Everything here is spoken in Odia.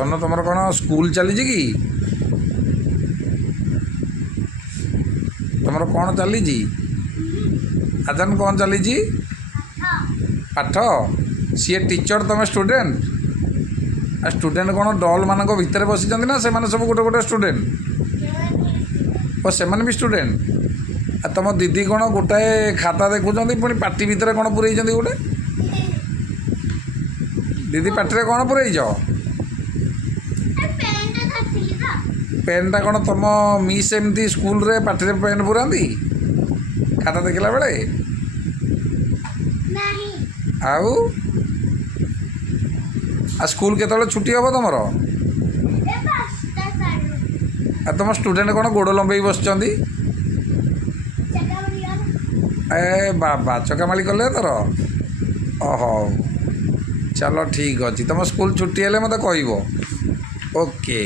ତମର କ'ଣ ସ୍କୁଲ ଚାଲିଛି କି? ତମର କ'ଣ ଚାଲିଛି? ଆଜାନ କ'ଣ ଚାଲିଛି? ପାଠ। ସିଏ ଟିଚର ତମେ ଷ୍ଟୁଡେଣ୍ଟ। ଆଉ ଷ୍ଟୁଡେଣ୍ଟ କ'ଣ ଡଲ୍ ମାନଙ୍କ ଭିତରେ ବସିଛନ୍ତି ନା ସେମାନେ ସବୁ ଗୋଟେ ଗୋଟେ ଷ୍ଟୁଡେଣ୍ଟ? ଓ ସେମାନେ ବି ଷ୍ଟୁଡେଣ୍ଟ। ଆଉ ତମ ଦିଦି କ'ଣ ଗୋଟାଏ ଖାତା ଦେଖୁଛନ୍ତି ପୁଣି ପାଟି ଭିତରେ କ'ଣ ପୁରେଇଛନ୍ତି ଗୋଟେ? ଦିଦି ପାଟିରେ କ'ଣ ପୁରେଇଛ? ପେନ୍ଟା କ'ଣ ତମ ମିସ୍ ଏମିତି ସ୍କୁଲରେ ପାଟିରେ ପେନ୍ ପୁରାନ୍ତି ଖାତା ଦେଖିଲା ବେଳେ? ଆଉ ସ୍କୁଲ କେତେବେଳେ ଛୁଟି ହେବ ତମର? ଆଉ ତମ ଷ୍ଟୁଡେଣ୍ଟ କ'ଣ ଗୋଡ଼ ଲମ୍ବେଇ ବସିଛନ୍ତି? ଏ ବାବା ଚକାମାଳି କଲେ ତୋର? ହଉ ଚାଲ ଠିକ୍ ଅଛି। ତମ ସ୍କୁଲ ଛୁଟି ହେଲେ ମୋତେ କହିବ। ଓକେ।